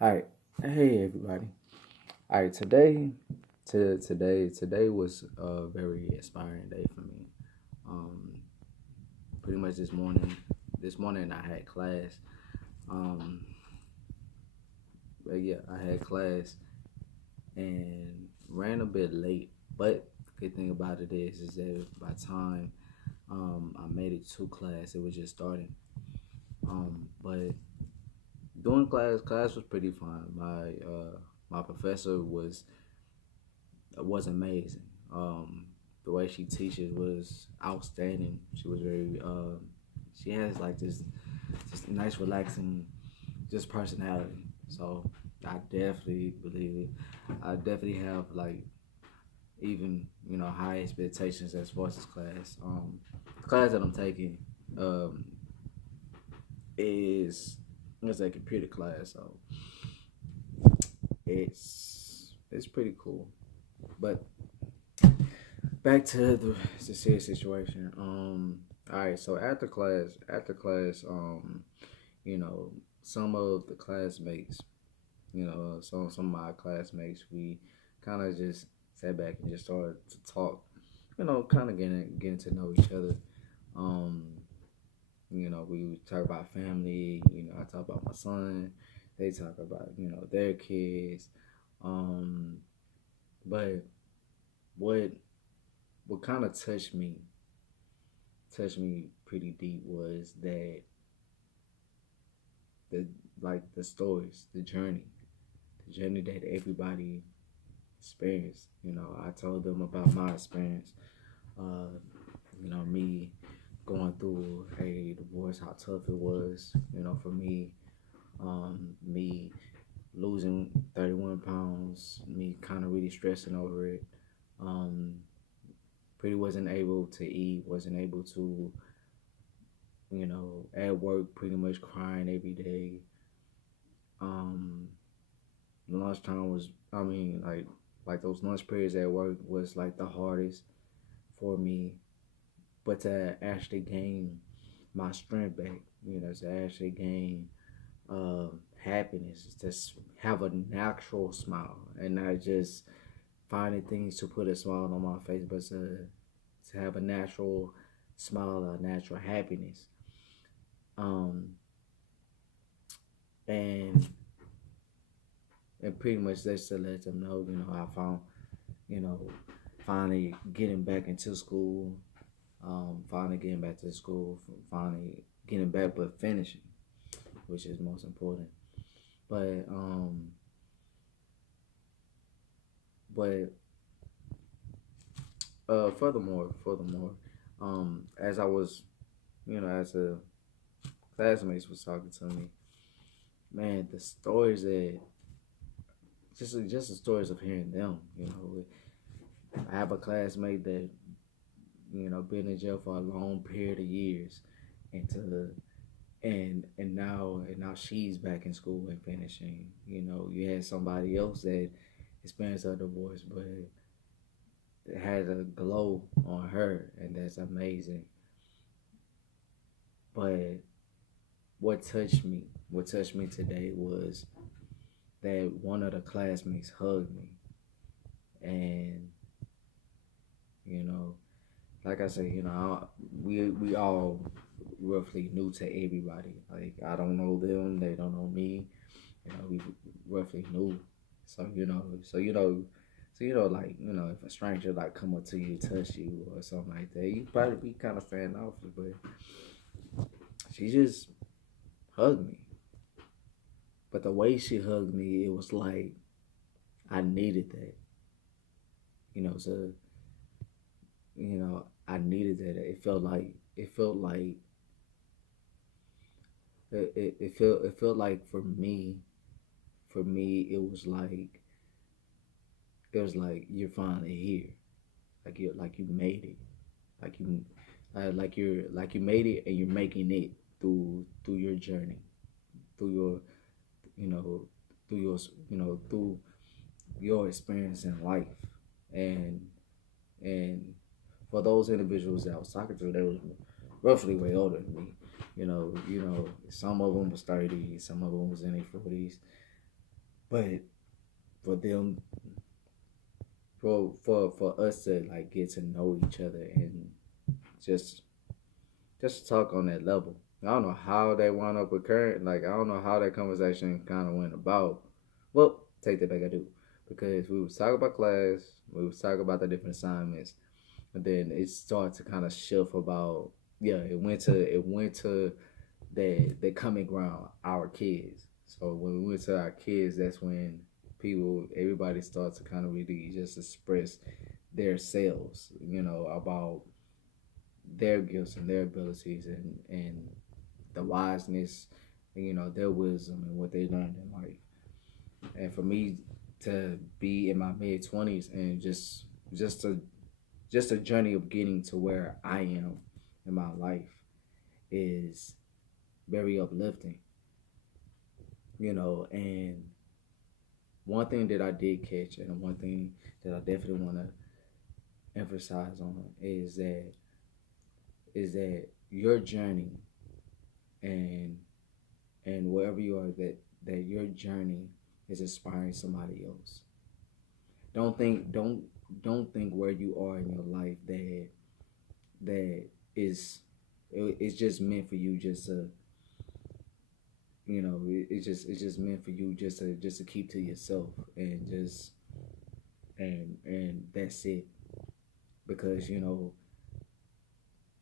All right, hey everybody. All right, today was a very inspiring day for me. Um, Pretty much this morning I had class. Um, but yeah, I had class and ran a bit late. But the good thing about it is that by the time I made it to class, it was just starting. But doing class was pretty fun. My professor was amazing. The way she teaches was outstanding. She was very she has like this just nice relaxing just personality. So I definitely believe it. I definitely have like even high expectations as far as this class. The class that I'm taking um is it's a computer class, so it's pretty cool. But back to the serious situation. All right. So after class, you know, some of the classmates, some of my classmates, we kind of just sat back and just started to talk. Kind of getting to know each other. Um, we would talk about family. I talk about my son. They talk about their kids. Um, but what what kind of touched me pretty deep was that the the stories, the journey that everybody experienced. I told them about my experience. Uh, me going through a divorce, how tough it was. For me, me losing 31 pounds, me kind of really stressing over it. Um, Pretty wasn't able to eat, wasn't able to at work, pretty much crying every day. Um, Lunchtime was, I mean, like those lunch periods at work was like the hardest for me. But to actually gain my strength back, to actually gain happiness, just have a natural smile and not just finding things to put a smile on my face, but to have a natural smile, a natural happiness. Um, and and pretty much just to let them know, I found, you know, finally getting back into school, finally getting back to school, finally getting back, but finishing, which is most important. But but furthermore, as I was, as a classmates was talking to me, man, the stories that just the stories of hearing them, I have a classmate that been in jail for a long period of years, and to and now she's back in school and finishing. You had somebody else that experienced a divorce, but it has a glow on her, and that's amazing. But what touched me today was that one of the classmates hugged me, and you know, like I said, we all roughly new to everybody. Like I don't know them, they don't know me. We roughly new. So like if a stranger like come up to you, touch you or something like that, you probably be kind of standoffish. But she just hugged me. But the way she hugged me, it was like I needed that. So I needed that. It felt like for me it was like you're finally here, like you made it, like you made it and you're making it through your journey, through your you know through your experience in life. And and for those individuals that I was talking to, they was roughly way older than me. Some of them was 30, some of them was in their 40s. But for them, for us to like get to know each other and just talk on that level. I don't know how that wound up occurring. Like I don't know how that conversation kind of went about. Well, take that back, I do, because we was talking about class, we was talking about the different assignments, and then it started to kind of shift about it went to the coming ground, our kids. So when we went to our kids, that's when everybody starts to kind of really just express their selves, about their gifts and their abilities and the wiseness, their wisdom and what they learned in life. And for me to be in my mid 20s and just a just a journey of getting to where I am in my life is very uplifting, and one thing that I did catch and one thing that I definitely want to emphasize on is that your journey and wherever you are, that your journey is inspiring somebody else. Don't think where you are in your life that is it's just meant for you just to it's just meant for you just to keep to yourself and just and that's it. Because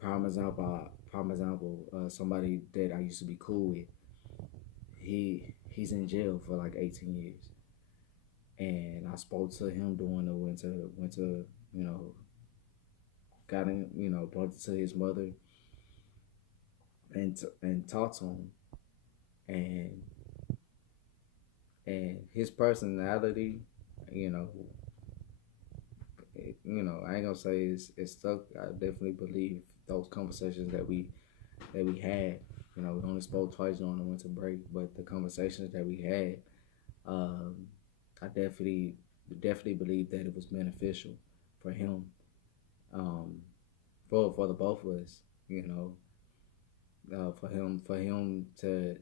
prime example, somebody that I used to be cool with, he's in jail for like 18 years, and I spoke to him during the winter, you know got him, brought it to his mother and talked to him, and his personality, you know I ain't gonna say it's stuck. I definitely believe those conversations that we had. We only spoke twice during the winter break, but the conversations that we had, um, I definitely believe that it was beneficial for him, um, for the both of us. For him to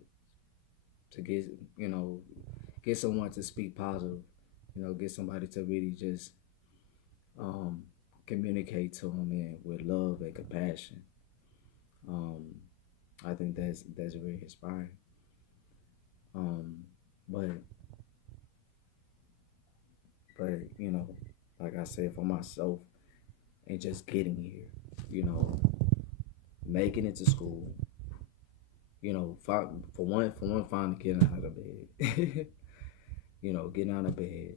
get someone to speak positive. Get somebody to really just um, communicate to him and with love and compassion. Um, I think that's very inspiring. Um, but but like I said, for myself and just getting here, you know, making it to school, for one, finally getting out of bed, getting out of bed,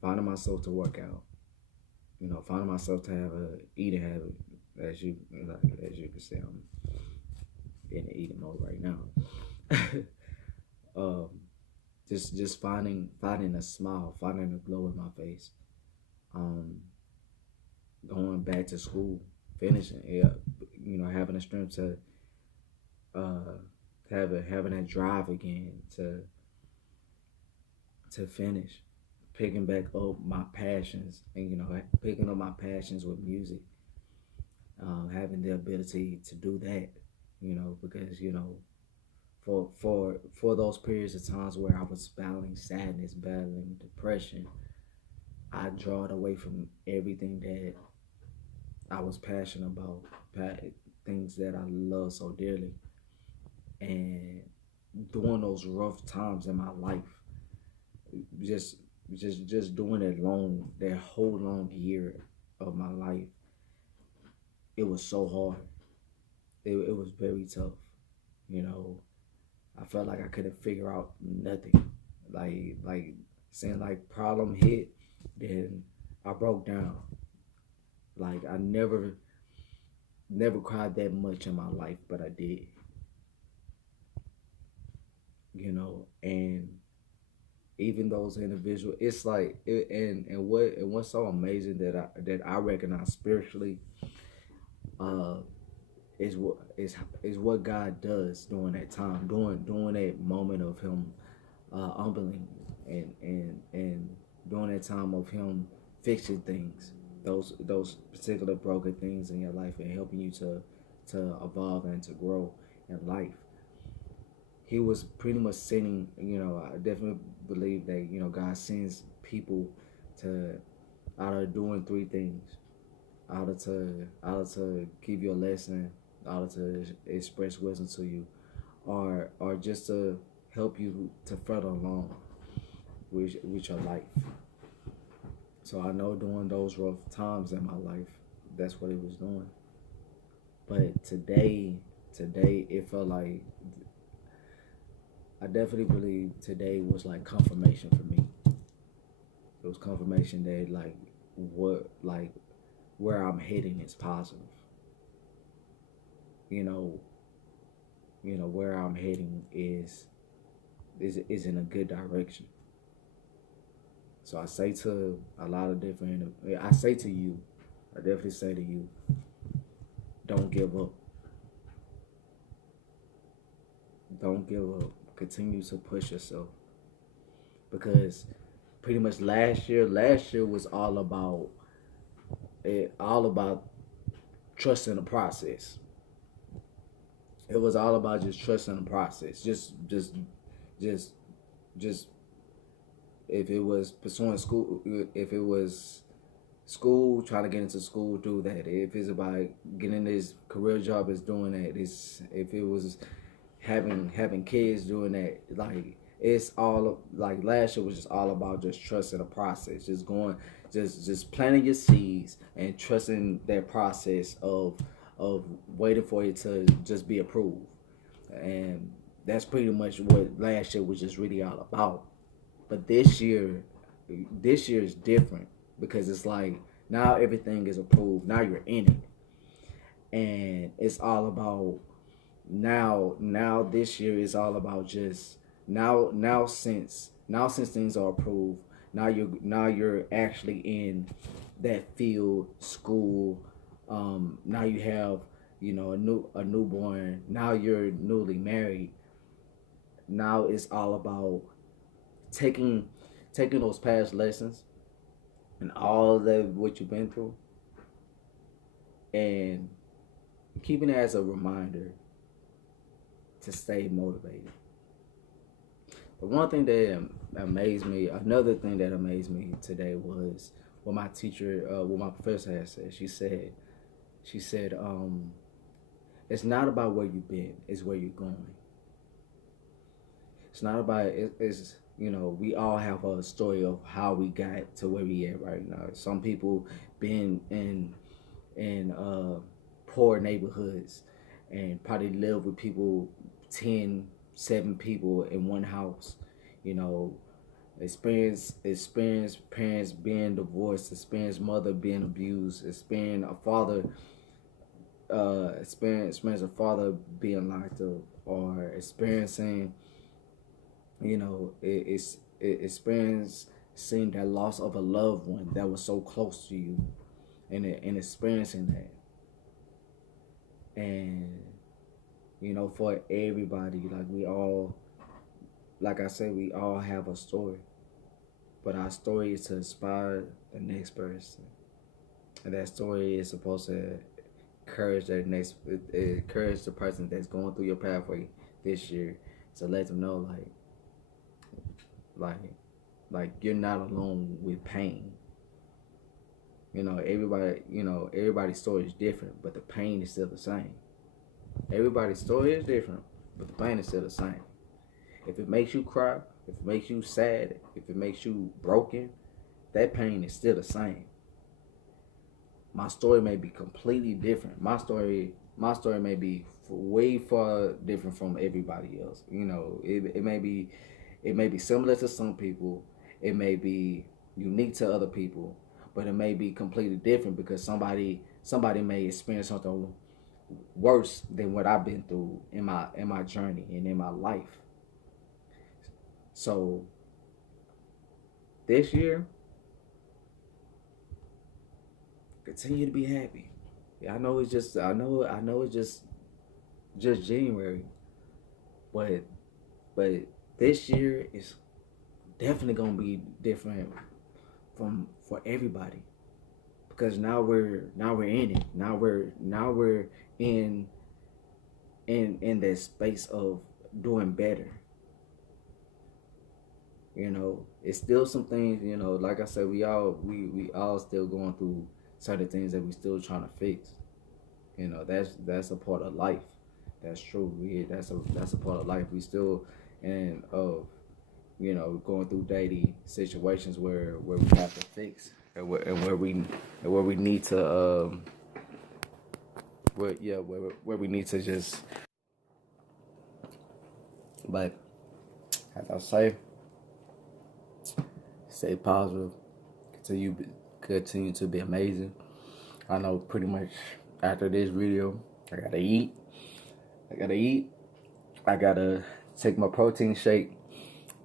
finding myself to work out, finding myself to have a eating habit, as you can see, I'm in the eating mode right now. um, just finding a smile, finding a glow in my face. Um, Going back to school, finishing, yeah, having the strength to uh having that drive again to finish, picking back up my passions, and picking up my passions with music, having the ability to do that, because for those periods of times where I was battling sadness, battling depression, I draw it away from everything that I was passionate about, things that I love so dearly, and during those rough times in my life, just just doing that whole long year of my life, it was so hard. It was very tough. You know, I felt like I couldn't figure out nothing. Like saying like problem hit, then I broke down. Like I never cried that much in my life, but I did. And even those individuals, it's like and what's so amazing that I recognize spiritually, uh, is what God does during that time, during that moment of Him humbling and during that time of Him fixing things, those particular broken things in your life, and helping you to evolve and to grow in life. He was pretty much sending, I definitely believe that, you know, God sends people to either doing three things: either to give you a lesson, either to express wisdom to you, or just to help you to further along with your life. So I know during those rough times in my life, that's what He was doing. But today it felt like, I definitely believe today was like confirmation for me. It was confirmation that like where I'm heading is positive. You know, where I'm heading is in a good direction. So I say to a lot of different, I say to you, I definitely say to you, don't give up. Don't give up. Continue to push yourself, because pretty much last year was all about trusting the process. It was all about just trusting the process. Just just if it was pursuing school, if it was school, trying to get into school, do that. If it's about getting this career job, is doing that. It's if it was having kids, doing that. Like, it's all like last year was just all about just trusting the process, just going, just planting your seeds and trusting that process of waiting for it to just be approved. And that's pretty much what last year was just really all about. But this year is different, because it's like now everything is approved. Now you're in it, and it's all about now this year is all about just now since things are approved. Now you're actually in that field, school. Now you have, a newborn. Now you're newly married. Now it's all about taking taking those past lessons and all that what you've been through, and keeping it as a reminder to stay motivated. But one thing that amazed me, another thing that amazed me today was what my teacher, what my professor had said. She said, it's not about where you've been, it's where you're going. It's not about it's we all have a story of how we got to where we at right now. Some people been in poor neighborhoods and probably live with people, 7 people in one house. You know, experience parents being divorced, experience mother being abused, experience a father experience a father being locked up, or experiencing, experiencing that loss of a loved one that was so close to you, and experiencing that. And for everybody, like I said, we all have a story, but our story is to inspire the next person, and that story is supposed to encourage the person that's going through your pathway this year, to let them know, like you're not alone with pain. Everybody's story is different, but the pain is still the same. Everybody's story is different, but the pain is still the same. If it makes you cry, if it makes you sad, if it makes you broken, that pain is still the same. My story may be completely different. My story may be way far different from everybody else. It may be similar to some people. It may be unique to other people, but it may be completely different, because somebody may experience something worse than what I've been through in my journey and in my life. So this year, continue to be happy. Yeah, I know it's just January, but this year is definitely gonna be different for everybody, because now we're in it. Now we're in that space of doing better. You know, it's still some things, you know, like I said, we all still going through certain things that we still trying to fix. You know, that's a part of life. That's true. That's a part of life. We still and you know, going through daily situations where we have to fix and where we need to where we need to just, but as I say, stay positive, continue to be amazing. I know pretty much after this video, I gotta eat. I gotta take my protein shake,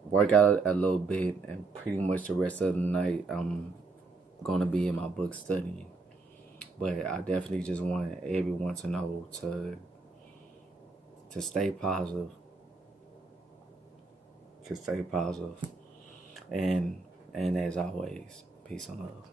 work out a little bit, and pretty much the rest of the night I'm gonna be in my book studying. But I definitely just want everyone to know to stay positive, and as always, peace and love.